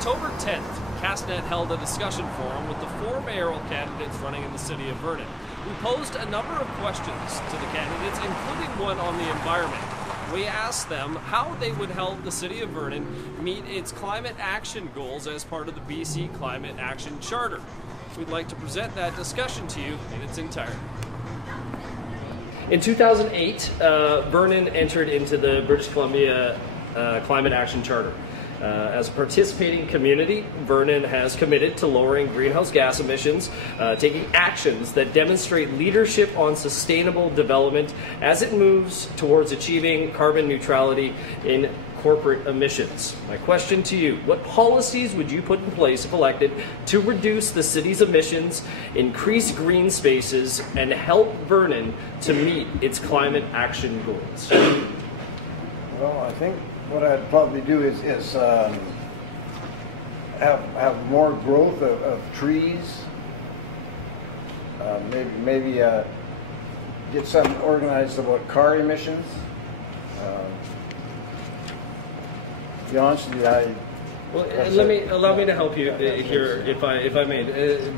October 10th, Castnet held a discussion forum with the 4 mayoral candidates running in the city of Vernon. We posed a number of questions to the candidates, including one on the environment. We asked them how they would help the city of Vernon meet its climate action goals as part of the BC Climate Action Charter. We'd like to present that discussion to you in its entirety. In 2008, Vernon entered into the British Columbia Climate Action Charter. As a participating community, Vernon has committed to lowering greenhouse gas emissions, taking actions that demonstrate leadership on sustainable development as it moves towards achieving carbon neutrality in corporate emissions. My question to you, what policies would you put in place if elected to reduce the city's emissions, increase green spaces, and help Vernon to meet its climate action goals? Well, I think what I'd probably do is have more growth of trees. Maybe get something organized about car emissions. To be honest with you, allow me to help you here, if I may.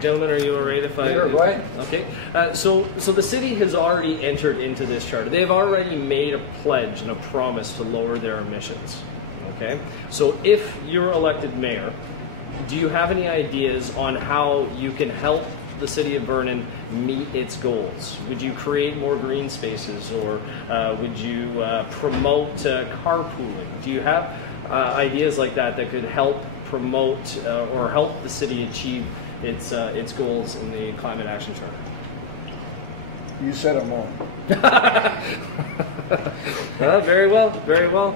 Gentlemen, are you all right if I? Sure, go ahead. Okay. So the city has already entered into this charter. They've already made a pledge and a promise to lower their emissions. Okay. So if you're elected mayor, do you have any ideas on how you can help the city of Vernon meet its goals? Would you create more green spaces, or would you promote carpooling? Do you have ideas like that that could help promote or help the city achieve its goals in the Climate Action Charter? You said them all. Very well, very well.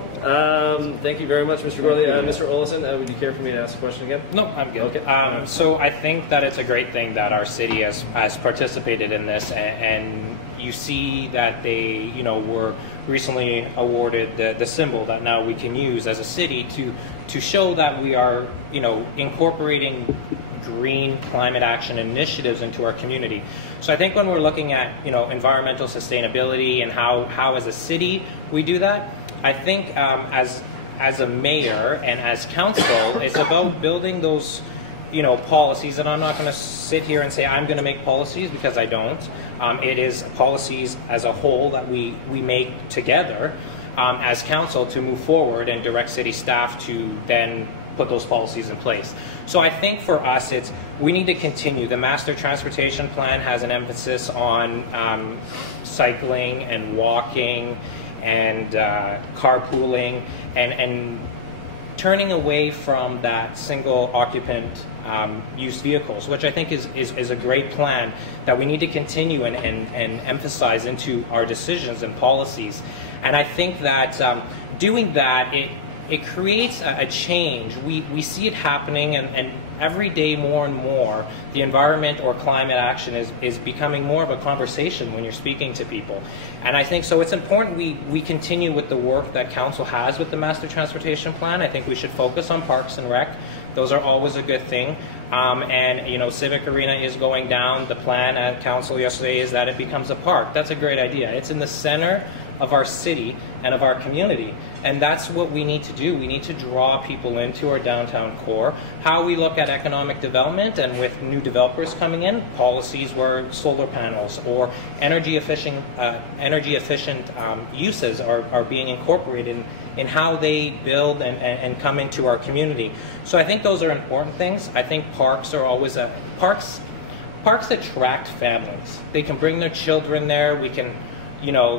Thank you very much, Mr. Gorley. Mr. Olson, would you care for me to ask a question again? No, I'm good. Okay. So I think that it's a great thing that our city has participated in this, and you see that they, were recently awarded the symbol that now we can use as a city to show that we are, incorporating green climate action initiatives into our community. So I think when we're looking at, environmental sustainability and how as a city we do that, I think as a mayor and as council, it's about building those policies, and I'm not going to sit here and say I'm going to make policies, because I don't. It is policies as a whole that we make together as council to move forward and direct city staff to then put those policies in place. So I think for us, we need to continue. The Master Transportation Plan has an emphasis on cycling and walking and carpooling and turning away from that single occupant used vehicles, which I think is a great plan that we need to continue and emphasize into our decisions and policies. And I think that doing that, it creates a change. We see it happening, and every day more and more, the environment or climate action is becoming more of a conversation when you're speaking to people. And I think so it's important we continue with the work that council has with the Master Transportation Plan. I think we should focus on parks and rec. Those are always a good thing. And Civic Arena is going down. The plan at council yesterday is that it becomes a park. That's a great idea. It's in the center of our city and of our community, and that's what we need to do. We need to draw people into our downtown core. How we look at economic development, and with new developers coming in, policies where solar panels or energy efficient uses are being incorporated in how they build and come into our community. So I think those are important things. I think parks are always parks attract families. They can bring their children there. We can,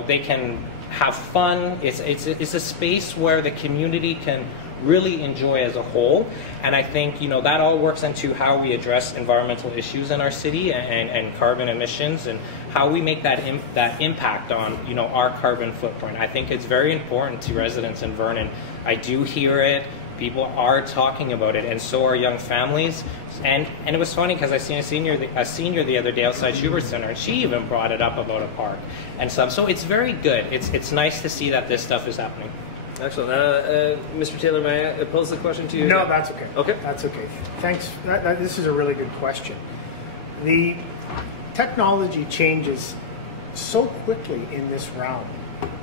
they can have fun. It's a space where the community can really enjoy as a whole. And I think, that all works into how we address environmental issues in our city and carbon emissions, and how we make that impact on, our carbon footprint. I think it's very important to residents in Vernon. I do hear it. People are talking about it, and so are young families. And it was funny because I seen a senior the other day outside Schubert Center, and she even brought it up about a park and stuff. So it's very good. It's nice to see that this stuff is happening. Excellent. Mr. Taylor, may I pose the question to you? No, that's okay. Okay. That's okay. Thanks. This is a really good question. The technology changes so quickly in this realm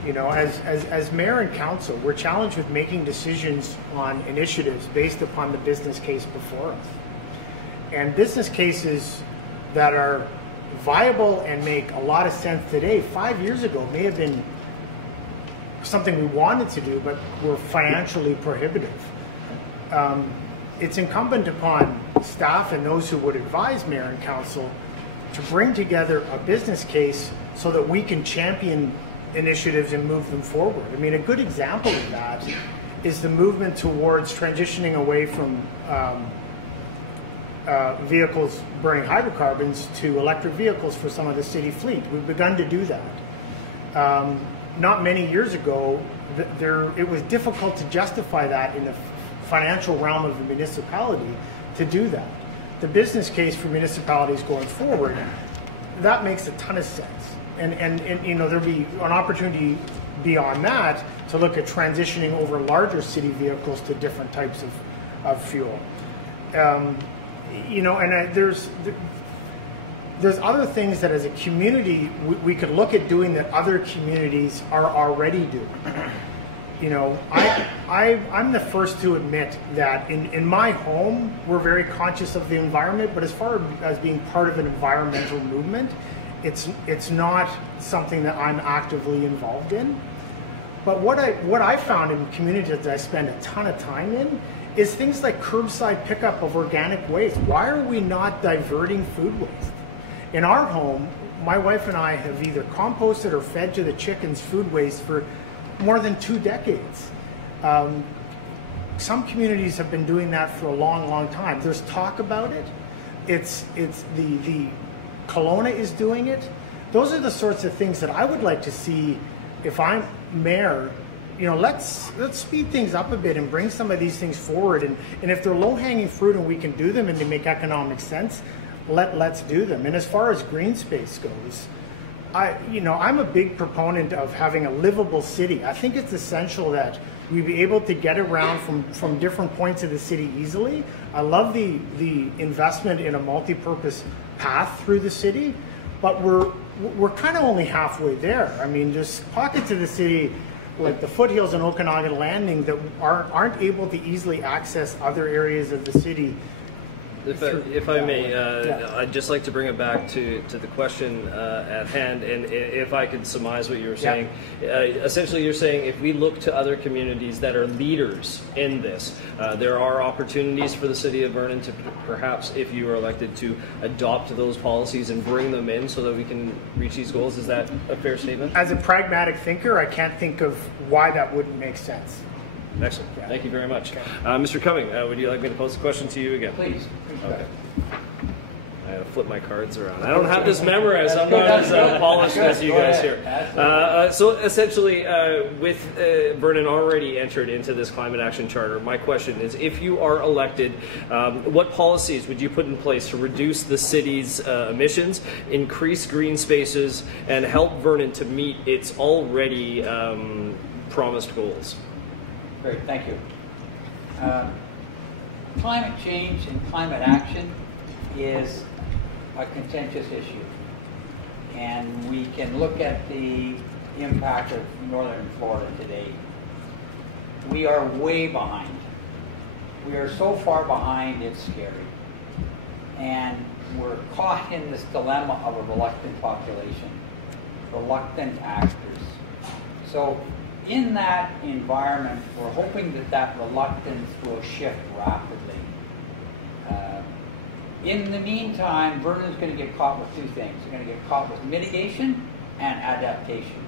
You know, as mayor and council, we're challenged with making decisions on initiatives based upon the business case before us. And business cases that are viable and make a lot of sense today, 5 years ago, may have been something we wanted to do, but were financially prohibitive. It's incumbent upon staff and those who would advise mayor and council to bring together a business case so that we can champion initiatives and move them forward. I mean, a good example of that is the movement towards transitioning away from vehicles burning hydrocarbons to electric vehicles for some of the city fleet. We've begun to do that. Not many years ago, it was difficult to justify that in the financial realm of the municipality to do that. The business case for municipalities going forward, that makes a ton of sense. And you know, there'll be an opportunity beyond that to look at transitioning over larger city vehicles to different types of fuel. You know, and there's other things that as a community we could look at doing that other communities are already doing. You know, I'm the first to admit that in my home, we're very conscious of the environment, but as far as being part of an environmental movement, it's not something that I'm actively involved in. But what I found in communities that I spend a ton of time in is things like curbside pickup of organic waste. Why are we not diverting food waste? In our home, my wife and I have either composted or fed to the chickens food waste for more than 2 decades. Some communities have been doing that for a long, long time. There's talk about it. It's the Kelowna is doing it. Those are the sorts of things that I would like to see if I'm mayor. You know, let's speed things up a bit and bring some of these things forward. And if they're low-hanging fruit and we can do them and they make economic sense, let's do them. And as far as green space goes, I'm a big proponent of having a livable city. I think it's essential that we be able to get around from different points of the city easily. I love the investment in a multi-purpose path through the city, but we're kind of only halfway there. I mean, there's pockets of the city like the foothills and Okanagan Landing that aren't able to easily access other areas of the city. If I may, I'd just like to bring it back to the question at hand, and if I could surmise what you were saying. Essentially, you're saying if we look to other communities that are leaders in this, there are opportunities for the city of Vernon to perhaps, if you are elected, to adopt those policies and bring them in so that we can reach these goals. Is that a fair statement? As a pragmatic thinker, I can't think of why that wouldn't make sense. Excellent. Yeah. Thank you very much. Okay. Mr. Cumming, would you like me to pose the question to you again? Please. Okay. I gotta flip my cards around. I don't have this memorized. I'm not as polished as you guys here. So essentially, with Vernon already entered into this climate action charter, my question is, if you are elected, what policies would you put in place to reduce the city's emissions, increase green spaces, and help Vernon to meet its already promised goals? Great, thank you. Climate change and climate action is a contentious issue. And we can look at the impact of northern Florida today. We are way behind. We are so far behind, it's scary. And we're caught in this dilemma of a reluctant population, reluctant actors. So in that environment, we're hoping that reluctance will shift rapidly. In the meantime, Vernon's going to get caught with 2 things. They're going to get caught with mitigation and adaptation.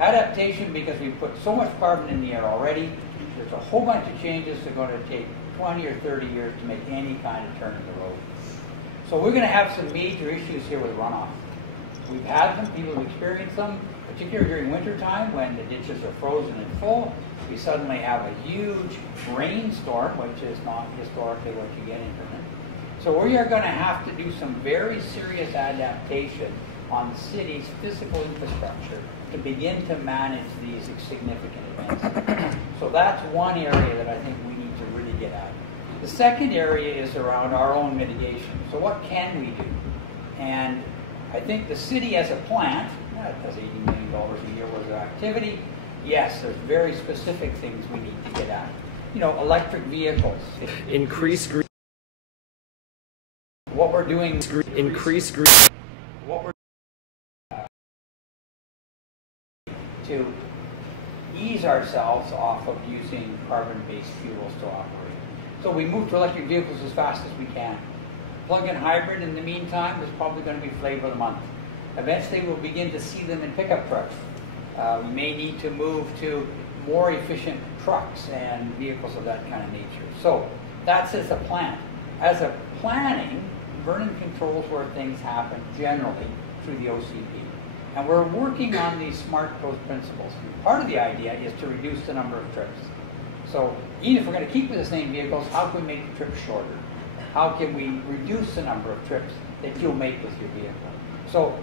Adaptation because we put so much carbon in the air already. There's a whole bunch of changes that are going to take 20 or 30 years to make any kind of turn in the road. So we're going to have some major issues here with runoff. We've had them, people have experienced them, particularly during winter time when the ditches are frozen and full. We suddenly have a huge rainstorm, which is not historically what you get in Vernon. So we are going to have to do some very serious adaptation on the city's physical infrastructure to begin to manage these significant events. So that's one area that I think we need to really get at. The second area is around our own mitigation. So what can we do? And I think the city as a plant, it does $80 million a year worth of activity. Yes, there's very specific things we need to get at. You know, electric vehicles. Increase green. What we're doing. Increase green. What we're to ease ourselves off of using carbon-based fuels to operate. So we move to electric vehicles as fast as we can. Plug-in hybrid in the meantime is probably going to be flavor of the month. Eventually we'll begin to see them in pickup trucks. We may need to move to more efficient trucks and vehicles of that kind of nature. So that's as a plan. As a planning, Vernon controls where things happen generally through the OCP. And we're working on these smart growth principles. Part of the idea is to reduce the number of trips. So even if we're going to keep with the same vehicles, how can we make the trips shorter? How can we reduce the number of trips that you'll make with your vehicle? So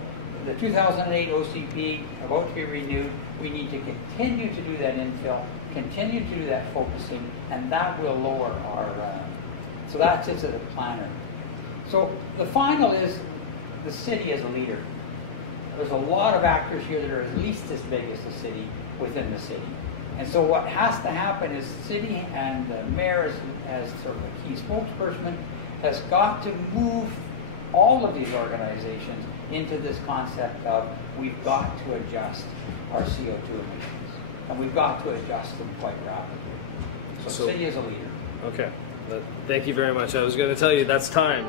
the 2008 OCP, about to be renewed, we need to continue to do that infill, continue to do that focusing, and that will lower our, so that's it as a planner. So the final is the city as a leader. There's a lot of actors here that are at least as big as the city within the city. And so what has to happen is the city and the mayor as sort of a key spokesperson has got to move all of these organizations into this concept of we've got to adjust our CO2 emissions. And we've got to adjust them quite rapidly. So the city is a leader. Okay. Thank you very much. I was going to tell you that's time.